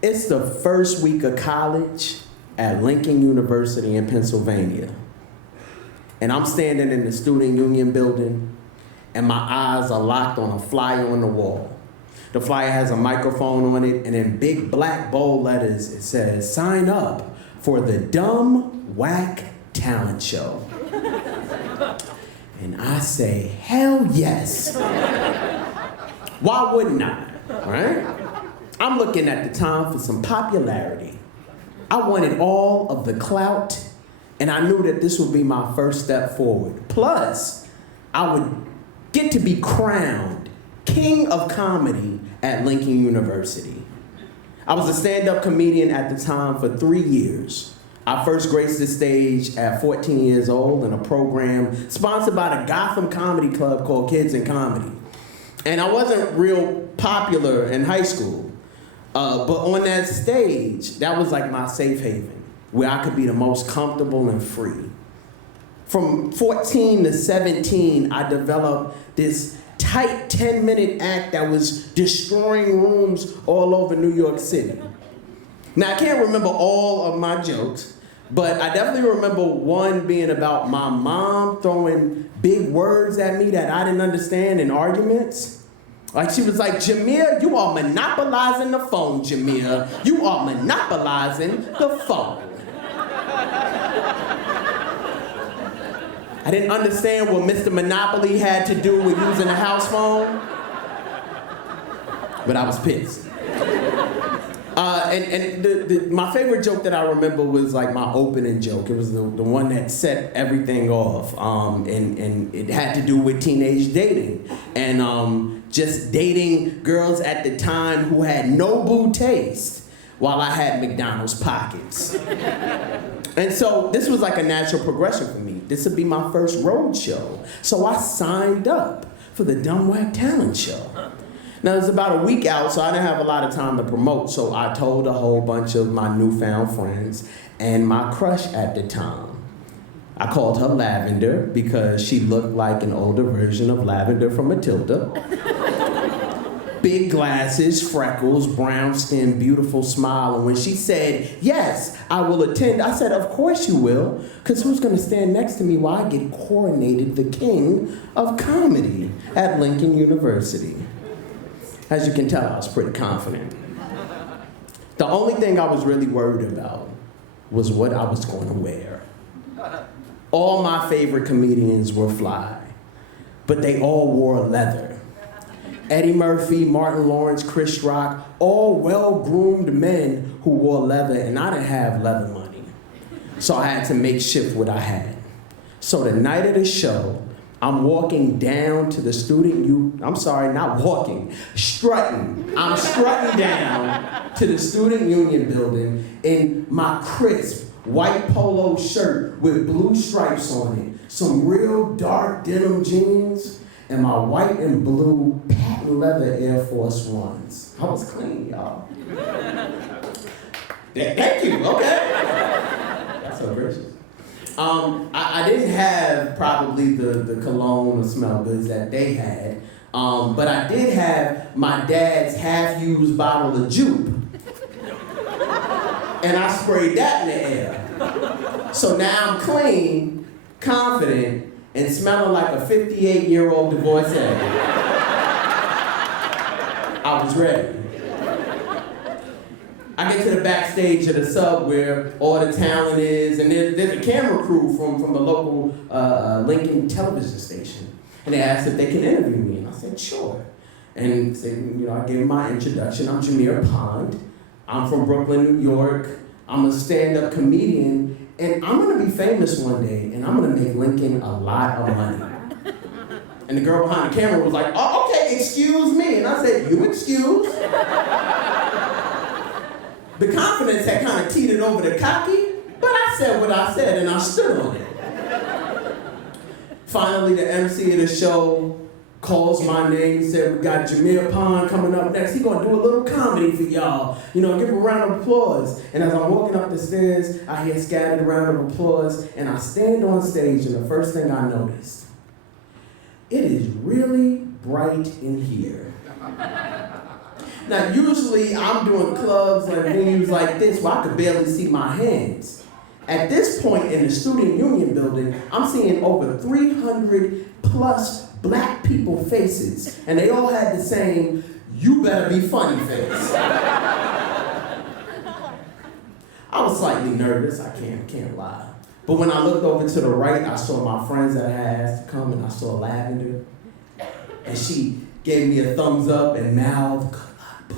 It's the first week of college at Lincoln University in Pennsylvania. And I'm standing in the student union building, and my eyes are locked on a flyer on the wall. The flyer has a microphone on it, and in big black bold letters, it says, "Sign up for the Dumb Whack Talent Show." And I say, hell yes. Why wouldn't I, right? I'm looking at the time for some popularity. I wanted all of the clout, and I knew that this would be my first step forward. Plus, I would get to be crowned king of comedy at Lincoln University. I was a stand-up comedian at the time for 3 years. I first graced the stage at 14 years old in a program sponsored by the Gotham Comedy Club called Kids in Comedy. And I wasn't real popular in high school, but on that stage, that was like my safe haven, where I could be the most comfortable and free. From 14 to 17, I developed this tight 10-minute act that was destroying rooms all over New York City. Now, I can't remember all of my jokes, but I definitely remember one being about my mom throwing big words at me that I didn't understand in arguments. Like, she was like, "Jameer, you are monopolizing the phone, Jameer. You are monopolizing the phone." I didn't understand what Mr. Monopoly had to do with using a house phone, but I was pissed. My favorite joke that I remember was like my opening joke. It was the one that set everything off, and it had to do with teenage dating and just dating girls at the time who had Nobu taste while I had McDonald's pockets. And so this was like a natural progression for me. This would be my first road show. So I signed up for the Dumb Whack Talent Show. Now, it was about a week out, so I didn't have a lot of time to promote, so I told a whole bunch of my newfound friends and my crush at the time. I called her Lavender because she looked like an older version of Lavender from Matilda. Big glasses, freckles, brown skin, beautiful smile, and when she said, "Yes, I will attend," I said, "Of course you will, because who's going to stand next to me while I get coronated the king of comedy at Lincoln University?" As you can tell, I was pretty confident. The only thing I was really worried about was what I was going to wear. All my favorite comedians were fly, but they all wore leather. Eddie Murphy, Martin Lawrence, Chris Rock, all well-groomed men who wore leather, and I didn't have leather money. So I had to make shift what I had. So the night of the show, I'm walking down to the strutting. I'm strutting down to the student union building in my crisp white polo shirt with blue stripes on it, some real dark denim jeans, and my white and blue patent leather Air Force Ones. I was clean, y'all. Thank you, okay. That's so gracious. I didn't have probably the cologne or smell goods that they had, but I did have my dad's half-used bottle of jupe. And I sprayed that in the air. So now I'm clean, confident, and smelling like a 58-year-old divorcee. I was ready. I get to the backstage of the sub where all the talent is, and there's a camera crew from the local Lincoln television station. And they asked if they can interview me, and I said, sure. And I gave them my introduction. I'm Jameer Pond. I'm from Brooklyn, New York. I'm a stand-up comedian, and I'm gonna be famous one day, and I'm gonna make Lincoln a lot of money. And the girl behind the camera was like, "Oh, okay, excuse me." And I said, "You excuse?" The confidence had kind of teetered over the cocky, but I said what I said, and I stood on it. Finally, the MC of the show calls my name and said, "We got Jameer Pond coming up next. He's gonna do a little comedy for y'all. Give him a round of applause." And as I'm walking up the stairs, I hear scattered round of applause, and I stand on stage, and the first thing I noticed, it is really bright in here. Now, usually I'm doing clubs and venues like this where I could barely see my hands. At this point in the Student Union building, I'm seeing over 300 plus black people faces, and they all had the same, "You better be funny" face. I was slightly nervous, I can't lie. But when I looked over to the right, I saw my friends that I had asked to come, and I saw Lavender. And she gave me a thumbs up and mouthed, "Good luck, boo."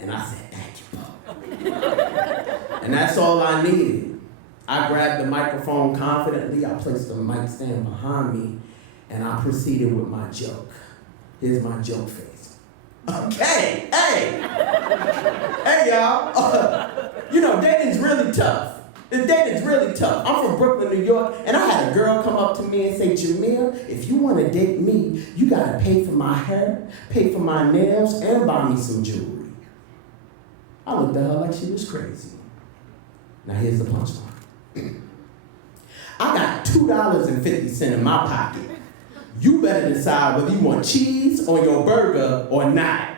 And I said, "Thank you, boo." And that's all I needed. I grabbed the microphone confidently, I placed the mic stand behind me, and I proceeded with my joke. Here's my joke face. Okay, hey y'all. You know, dating's really tough. Dating's really tough. I'm from Brooklyn, New York, and I had a girl come up to me and say, "Jameer, if you want to date me, you gotta pay for my hair, pay for my nails, and buy me some jewelry." I looked at her like she was crazy. Now here's the punchline. I got $2.50 in my pocket. You better decide whether you want cheese on your burger or not.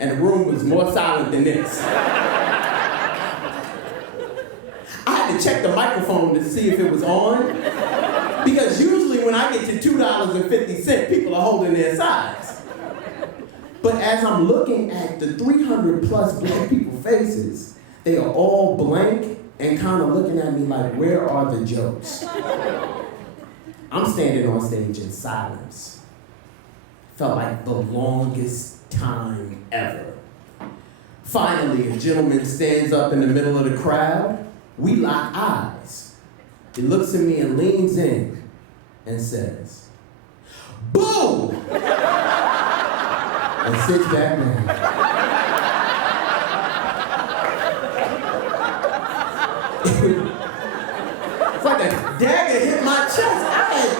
And the room was more silent than this. I had to check the microphone to see if it was on, because usually when I get to $2.50, people are holding their sides. But as I'm looking at the 300 plus black people faces, they are all blank and kind of looking at me like, where are the jokes? I'm standing on stage in silence. Felt like the longest time ever. Finally, a gentleman stands up in the middle of the crowd. We lock eyes. He looks at me and leans in and says, "Boo!" and sits back down. It's like a dagger hit my chest. I had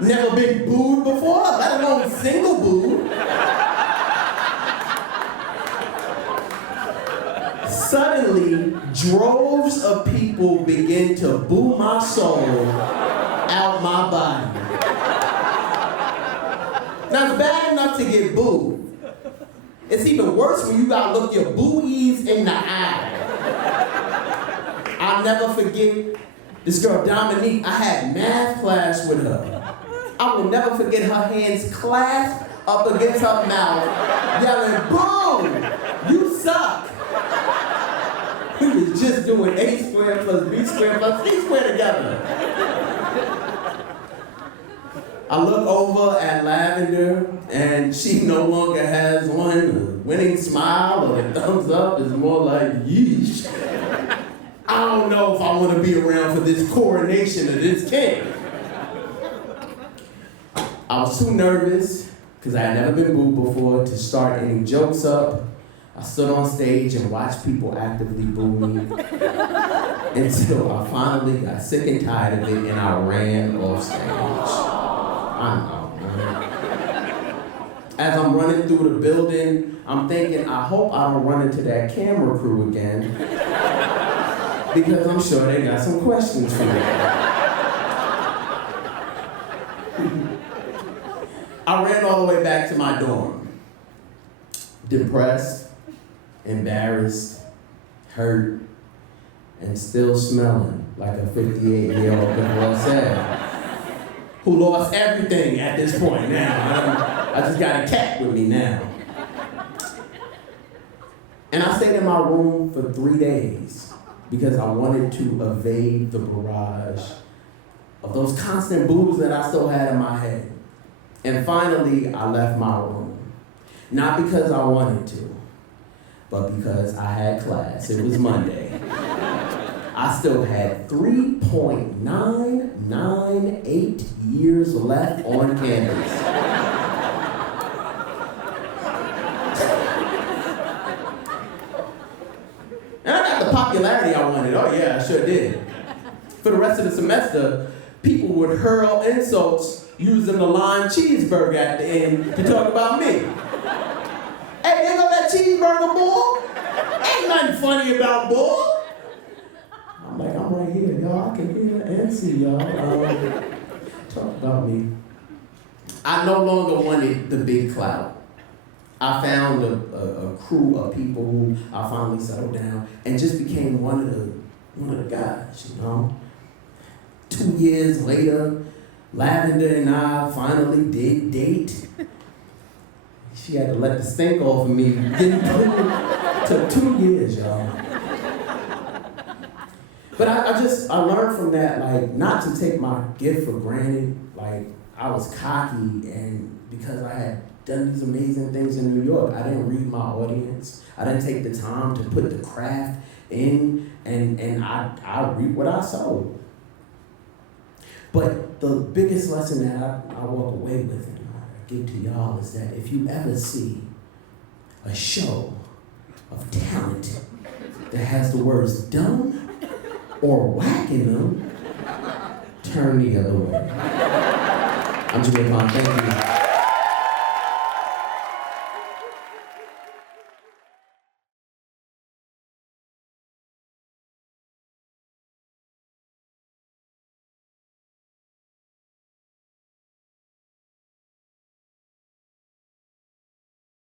never been booed before, let alone single booed. Suddenly, droves of people begin to boo my soul out my body. Now, it's bad enough to get booed. It's even worse when you gotta look your booies in the eye. I'll never forget this girl, Dominique. I had math class with her. I will never forget her hands clasped up against her mouth, yelling, "Boom! You suck!" We was just doing A squared plus B squared plus C squared together. I look over at Lavender, and she no longer has one. The winning smile or the thumbs up is more like, yeesh. I don't know if I want to be around for this coronation of this king. I was too nervous, because I had never been booed before, to start any jokes up. I stood on stage and watched people actively boo me until I finally got sick and tired of it and I ran off stage. I know, man. As I'm running through the building, I'm thinking, I hope I don't run into that camera crew again, because I'm sure they got some questions for me. I ran all the way back to my dorm, depressed, embarrassed, hurt, and still smelling like a 58-year-old divorcee who lost everything at this point now. I just got a cat with me now. And I stayed in my room for 3 days because I wanted to evade the barrage of those constant boos that I still had in my head. And finally, I left my room. Not because I wanted to, but because I had class. It was Monday. I still had 3.998 years left on campus. And I got the popularity I wanted. Oh yeah, I sure did. For the rest of the semester, people would hurl insults using the line Cheeseburger at the end to talk about me. Hey, there go that Cheeseburger boy. ain't nothing funny about bull. I'm like, I'm right here, y'all. I can hear and see y'all. Talk about me. I no longer wanted the big clout. I found a crew of people who I finally settled down and just became one of the guys, you know. 2 years later, Lavender and I finally did date. She had to let the stink off of me. Took 2 years, y'all. But I learned from that, like, not to take my gift for granted. Like, I was cocky, and because I had done these amazing things in New York, I didn't read my audience. I didn't take the time to put the craft in, and I reap what I sowed. But the biggest lesson that I walk away with and I give to y'all is that if you ever see a show of talent that has the words dumb or whack in them, turn the other way. I'm Jameer Pond, thank you.